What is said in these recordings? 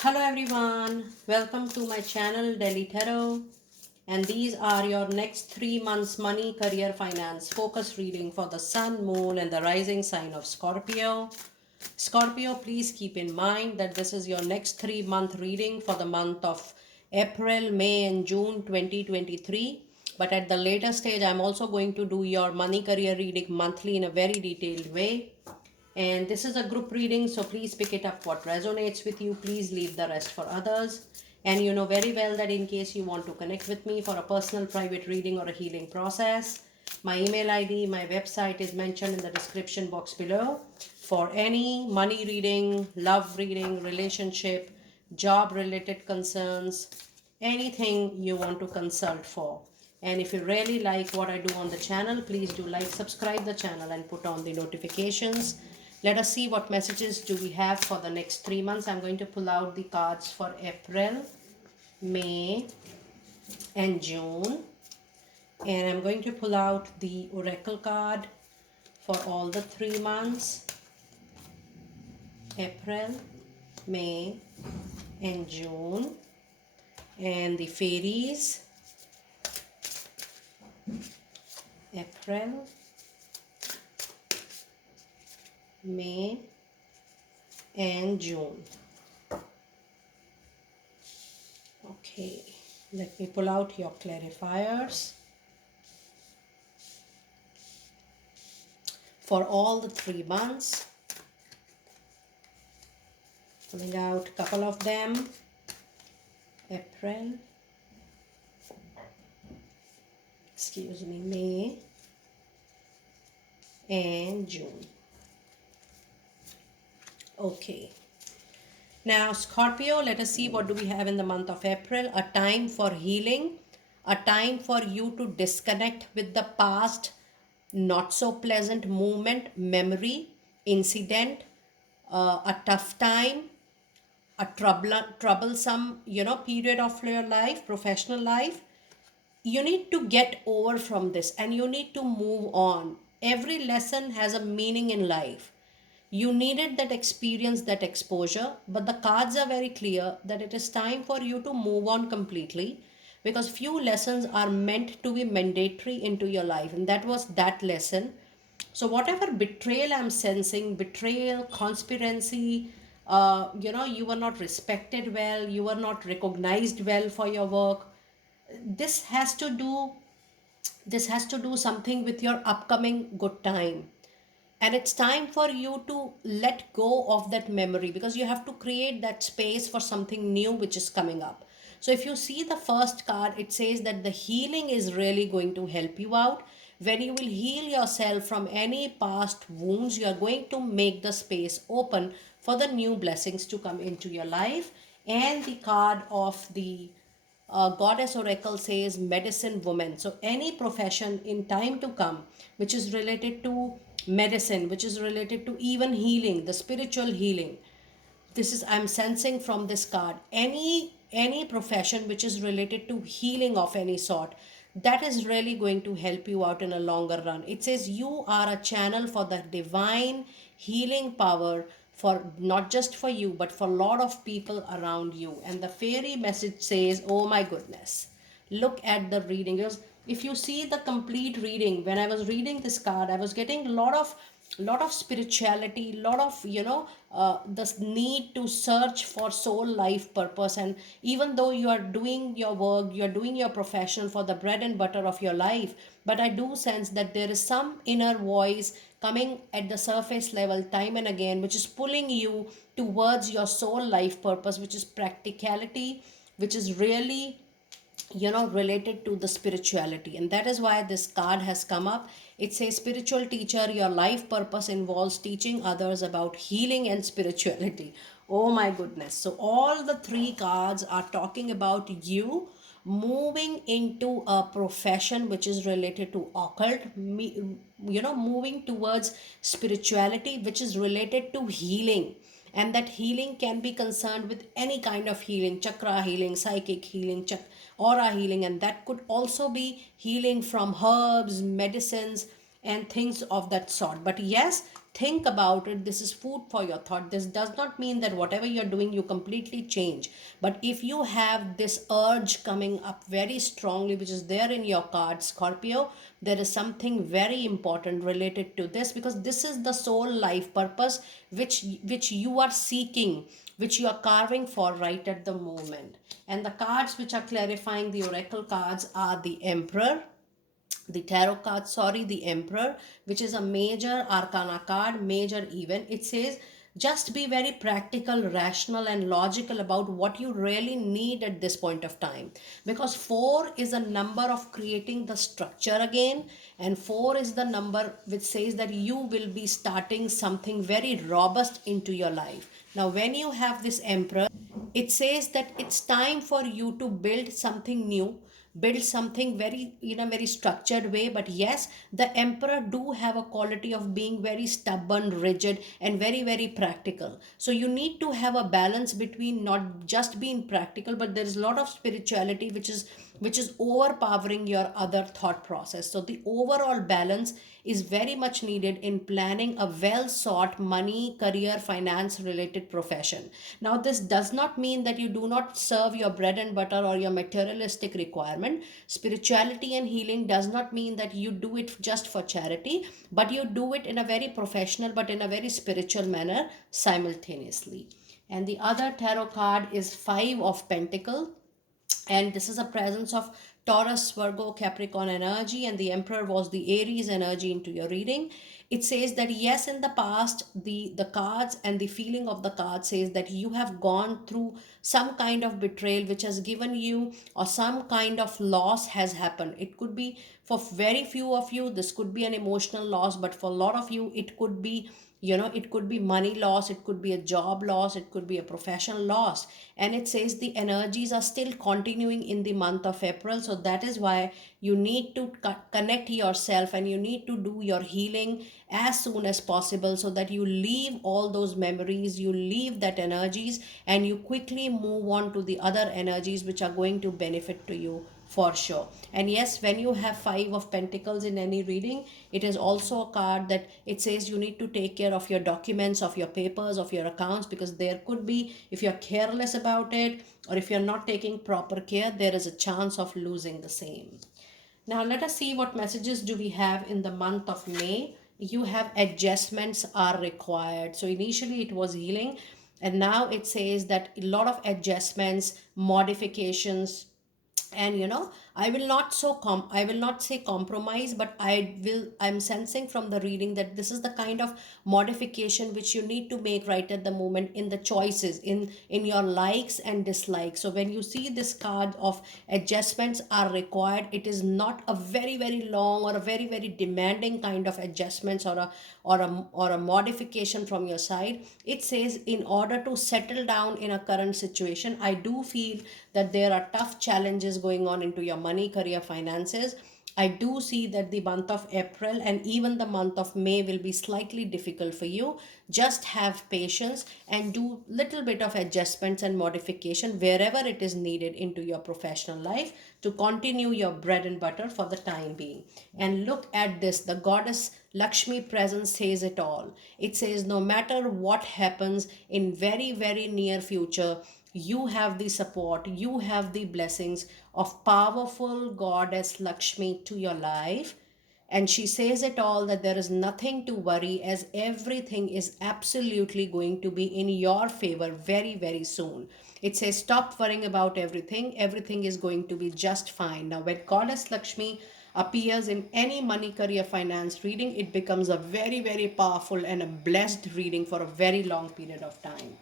Hello everyone, welcome to my channel Delhi Tarot, and these are your next 3 months money, career, finance focus reading for the sun, moon and the rising sign of Scorpio. Scorpio, please keep in mind that this is your next 3 month reading for the month of April, May and June 2023. But at the later stage, I'm also going to do your money career reading monthly in a very detailed way. And this is a group reading, so please pick it up what resonates with you. Please leave the rest for others. And you know very well that in case you want to connect with me for a personal private reading or a healing process, my email ID, my website is mentioned in the description box below. For any money reading, love reading, relationship, job related concerns, anything you want to consult for. And if you really like what I do on the channel, please do like, subscribe the channel and put on the notifications. Let us see what messages do we have for the next 3 months. I'm going to pull out the cards for April, May and June. And I'm going to pull out the oracle card for all the 3 months. April, May and June. And the fairies. April, May and June. Okay, let me pull out your clarifiers for all the 3 months. Pulling out a couple of them. April, May and June. Okay. Now, Scorpio, let us see what do we have in the month of April. A time for healing, a time for you to disconnect with the past, not so pleasant moment, memory, incident, a tough time, a troublesome, period of your life, professional life. You need to get over from this and you need to move on. Every lesson has a meaning in life. You needed that experience, that exposure, but the cards are very clear that it is time for you to move on completely, because few lessons are meant to be mandatory into your life, and that was that lesson. So whatever betrayal I'm sensing, betrayal, conspiracy, you were not respected well, you were not recognized well for your work. this has to do this has to do something with your upcoming good time, and it's time for you to let go of that memory, because you have to create that space for something new which is coming up. So if you see the first card, it says that the healing is really going to help you out. When you will heal yourself from any past wounds, you are going to make the space open for the new blessings to come into your life. And the card of the goddess oracle says medicine woman. So any profession in time to come which is related to medicine, which is related to even healing, the spiritual healing, this is I'm sensing from this card. Any profession which is related to healing of any sort, that is really going to help you out in a longer run. It says you are a channel for the divine healing power, for not just for you but for a lot of people around you. And the fairy message says, oh my goodness, look at the reading. Because if you see the complete reading, when I was reading this card, I was getting a lot of spirituality, lot of this need to search for soul life purpose. And even though you are doing your work, you are doing your profession for the bread and butter of your life, but I do sense that there is some inner voice coming at the surface level time and again, which is pulling you towards your soul life purpose, which is practicality, which is really related to the spirituality. And that is why this card has come up. It says spiritual teacher, your life purpose involves teaching others about healing and spirituality. Oh my goodness. So all the three cards are talking about you moving into a profession which is related to occult, moving towards spirituality which is related to healing. And that healing can be concerned with any kind of healing, chakra healing, psychic healing, aura healing, and that could also be healing from herbs, medicines and things of that sort. But yes, Think about it. This is food for your thought. This does not mean that whatever you're doing you completely change, but if you have this urge coming up very strongly, which is there in your card Scorpio, there is something very important related to this, because this is the soul life purpose which you are seeking, which you are carving for right at the moment. And the cards which are clarifying the oracle cards are the Emperor, the tarot card, sorry, the Emperor, which is a major arcana card, major event. It says just be very practical, rational and logical about what you really need at this point of time, because 4 is a number of creating the structure again, and 4 is the number which says that you will be starting something very robust into your life. Now when you have this Emperor, it says that it's time for you to build something new, build something very in a very structured way. But yes, the Emperor do have a quality of being very stubborn, rigid and very very practical. So you need to have a balance between not just being practical, but there is a lot of spirituality which is overpowering your other thought process. So the overall balance is very much needed in planning a well sought money, career, finance related profession. Now, this does not mean that you do not serve your bread and butter or your materialistic requirement. Spirituality and healing does not mean that you do it just for charity, but you do it in a very professional but in a very spiritual manner simultaneously. And the other tarot card is 5 of Pentacles, and this is a presence of Taurus, Virgo, Capricorn energy, and the Emperor was the Aries energy into your reading. It says that yes, in the past, the cards and the feeling of the card says that you have gone through some kind of betrayal which has given you, or some kind of loss has happened. It could be for very few of you, this could be an emotional loss, but for a lot of you, it could be, it could be money loss, it could be a job loss, it could be a professional loss. And it says the energies are still continuing in the month of April. So that is why you need to connect yourself and you need to do your healing as soon as possible, so that you leave all those memories, you leave that energies, and you quickly move on to the other energies which are going to benefit to you for sure. And yes, when you have 5 of Pentacles in any reading, it is also a card that it says you need to take care of your documents, of your papers, of your accounts, because there could be, if you're careless about it or if you're not taking proper care, there is a chance of losing the same. Now let us see what messages do we have in the month of May. You have adjustments are required. So initially it was healing, and now it says that a lot of adjustments, modifications, and I will not I will not say compromise, but I'm sensing from the reading that this is the kind of modification which you need to make right at the moment in the choices, in your likes and dislikes. So when you see this card of adjustments are required, it is not a very very long or a very very demanding kind of adjustments, or a modification from your side. It says in order to settle down in a current situation, I do feel that there are tough challenges going on into your money, career, finances. I do see that the month of April and even the month of May will be slightly difficult for you. Just have patience and do little bit of adjustments and modification wherever it is needed into your professional life to continue your bread and butter for the time being. And look at this, the goddess Lakshmi presence says it all. It says no matter what happens in very very near future, you have the support, you have the blessings of powerful goddess Lakshmi to your life. And she says it all, that there is nothing to worry, as everything is absolutely going to be in your favor very very soon. It says stop worrying about everything, everything is going to be just fine. Now when goddess Lakshmi appears in any money, career, finance reading, it becomes a very very powerful and a blessed reading for a very long period of time.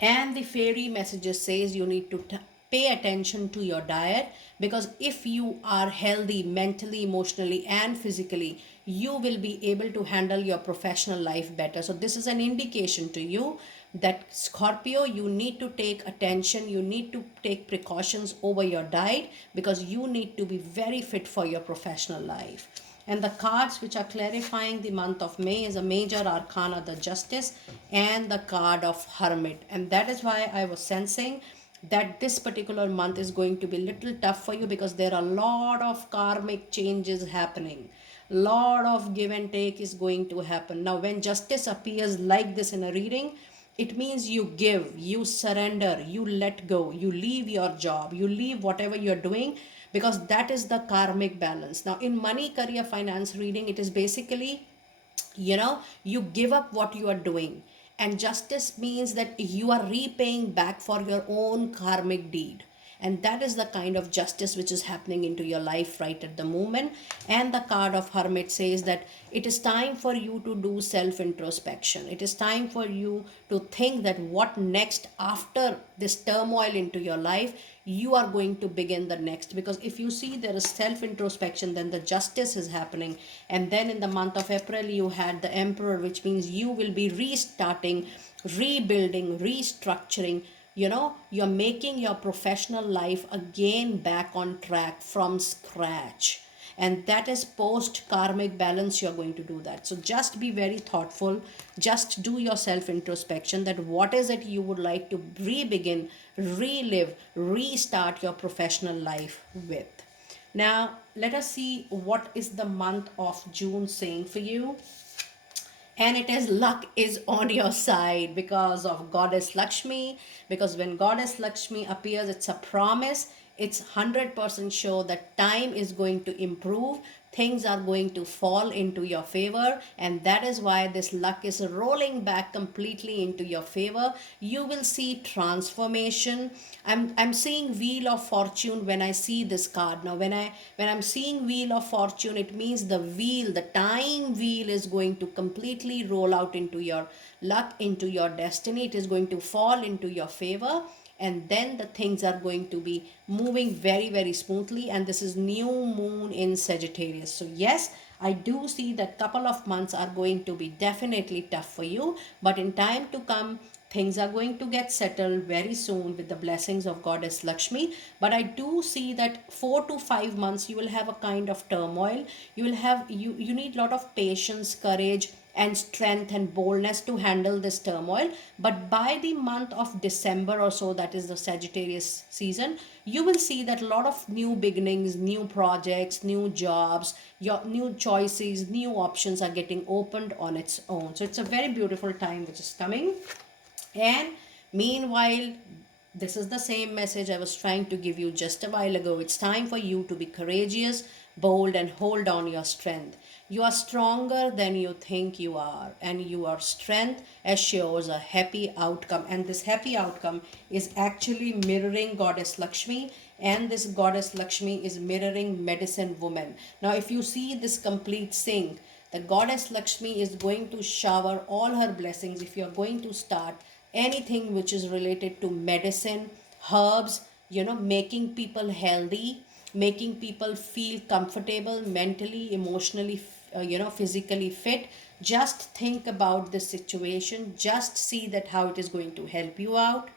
And the fairy messages says you need to pay attention to your diet, because if you are healthy mentally, emotionally and physically, you will be able to handle your professional life better. So this is an indication to you that Scorpio, you need to take attention, you need to take precautions over your diet, because you need to be very fit for your professional life. And the cards which are clarifying the month of May is a major arcana, the Justice, and the card of Hermit. And that is why I was sensing that this particular month is going to be a little tough for you, because there are a lot of karmic changes happening. Lot of give and take is going to happen. Now when justice appears like this in a reading, it means you give, you surrender, you let go, you leave your job, you leave whatever you're doing, because that is the karmic balance. Now in money, career, finance reading, it is basically, you give up what you are doing, and justice means that you are repaying back for your own karmic deed, and that is the kind of justice which is happening into your life right at the moment. And the card of hermit says that it is time for you to do self introspection. It is time for you to think that what next after this turmoil into your life you are going to begin the next. Because if you see there is self introspection, then the justice is happening. And then in the month of April you had the emperor, which means you will be restarting, rebuilding, restructuring. You're making your professional life again back on track from scratch, and that is post karmic balance. You're going to do that. So just be very thoughtful, just do your self introspection, that what is it you would like to re-begin, relive, restart your professional life with. Now let us see what is the month of June saying for you. And it is luck is on your side because of goddess Lakshmi. Because when goddess Lakshmi appears, it's a promise. It's 100% sure that time is going to improve, things are going to fall into your favor, and that is why this luck is rolling back completely into your favor. You will see transformation. I'm seeing wheel of fortune when I see this card. Now when I'm seeing wheel of fortune, it means the wheel, the time wheel is going to completely roll out into your luck, into your destiny. It is going to fall into your favor, and then the things are going to be moving very, very smoothly. And this is new moon in Sagittarius. So yes, I do see that couple of months are going to be definitely tough for you, but in time to come things are going to get settled very soon with the blessings of goddess Lakshmi. But I do see that 4 to 5 months you will have a kind of turmoil. You need a lot of patience, courage, and strength and boldness to handle this turmoil. But by the month of December or so, that is the Sagittarius season, you will see that a lot of new beginnings, new projects, new jobs, your new choices, new options are getting opened on its own. So it's a very beautiful time which is coming. And meanwhile, this is the same message I was trying to give you just a while ago. It's time for you to be courageous, bold, and hold on your strength. You are stronger than you think you are, and your strength assures a happy outcome. And this happy outcome is actually mirroring goddess Lakshmi, and this goddess Lakshmi is mirroring medicine woman. Now if you see this complete sync, the goddess Lakshmi is going to shower all her blessings if you are going to start anything which is related to medicine, herbs, making people healthy, making people feel comfortable mentally, emotionally, physically fit. Just think about this situation, just see that how it is going to help you out.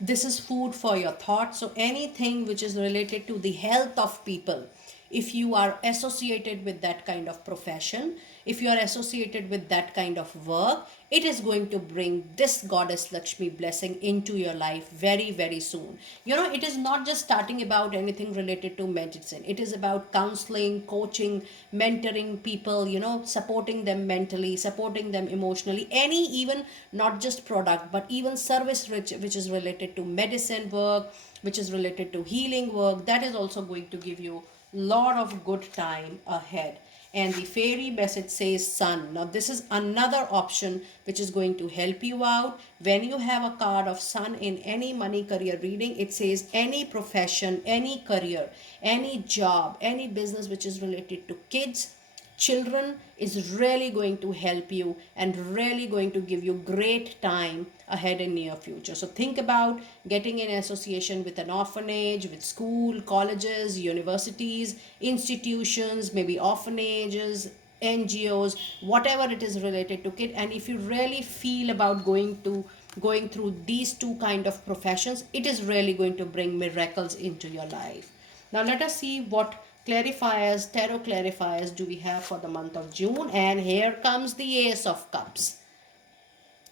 This is food for your thoughts. So anything which is related to the health of people, if you are associated with that kind of profession, if you are associated with that kind of work, it is going to bring this goddess Lakshmi blessing into your life very, very soon. It is not just starting about anything related to medicine. It is about counseling, coaching, mentoring people, supporting them mentally, supporting them emotionally, any, even not just product, but even service which is related to medicine work, which is related to healing work. That is also going to give you lot of good time ahead. And the fairy message says sun. Now this is another option which is going to help you out. When you have a card of sun in any money career reading, it says any profession, any career, any job, any business which is related to kids, children, is really going to help you and really going to give you great time ahead in near future. So think about getting in association with an orphanage, with school, colleges, universities, institutions, maybe orphanages, NGOs, whatever it is related to kid. And if you really feel about going through these two kind of professions, it is really going to bring miracles into your life. Now let us see what clarifiers, tarot clarifiers do we have for the month of June. And here comes the Ace of Cups.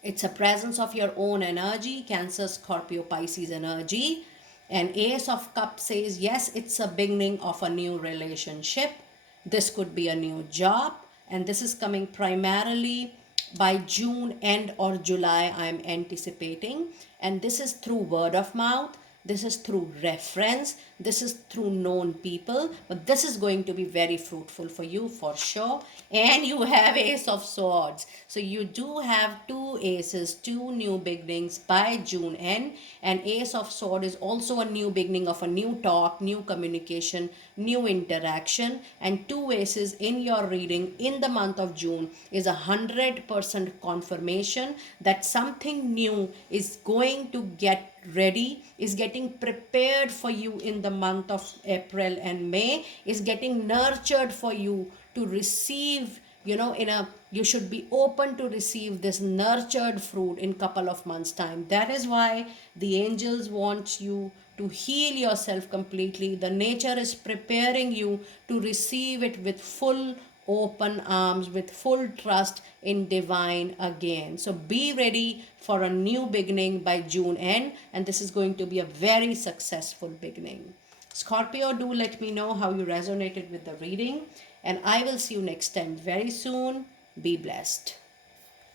It's a presence of your own energy, Cancer, Scorpio, Pisces energy. And Ace of Cups says, yes, it's a beginning of a new relationship. This could be a new job, and this is coming primarily by June end or July, I'm anticipating. And this is through word of mouth, this is through reference, this is through known people, but this is going to be very fruitful for you for sure. And you have Ace of Swords, so you do have two aces, two new beginnings by June end. And Ace of Swords is also a new beginning of a new talk, new communication, new interaction. And two aces in your reading in the month of June is 100% confirmation that something new is going to get ready, is getting prepared for you in the month of April and May, is getting nurtured for you to receive, you should be open to receive this nurtured fruit in couple of months time. That is why the angels want you to heal yourself completely. The nature is preparing you to receive it with full open arms, with full trust in divine again. So be ready for a new beginning by June end, and this is going to be a very successful beginning. Scorpio, do let me know how you resonated with the reading, and I will see you next time very soon. Be blessed.